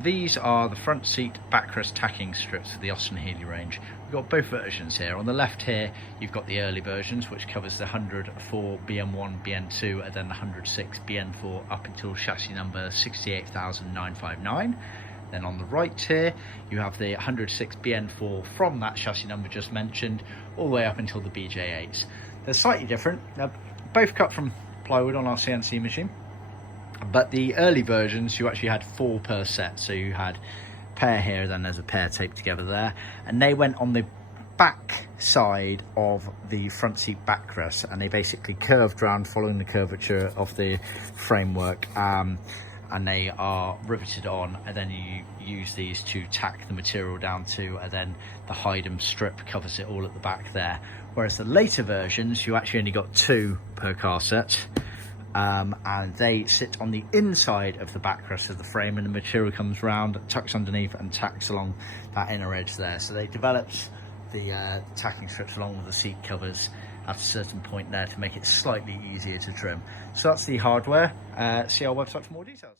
These are the front seat backrest tacking strips for the Austin Healey range. We've got both versions here. On the left here, you've got the early versions, which covers the 104 BN1, BN2, and then the 106 BN4 up until chassis number 68,959. Then on the right here, you have the 106 BN4 from that chassis number just mentioned, all the way up until the BJ8s. They're slightly different. They're both cut from plywood on our CNC machine. But the early versions, you actually had 4 per set. So you had a pair here, then there's a pair taped together there. And they went on the back side of the front seat backrest, and they basically curved round following the curvature of the framework. And they are riveted on, and then you use these to tack the material down to, and then the hide-em strip covers it all at the back there. Whereas the later versions, you actually only got 2 per car set. And they sit on the inside of the backrest of the frame, and the material comes round, tucks underneath and tacks along that inner edge there. So they developed the tacking strips along with the seat covers at a certain point there to make it slightly easier to trim. So that's the hardware. See our website for more details.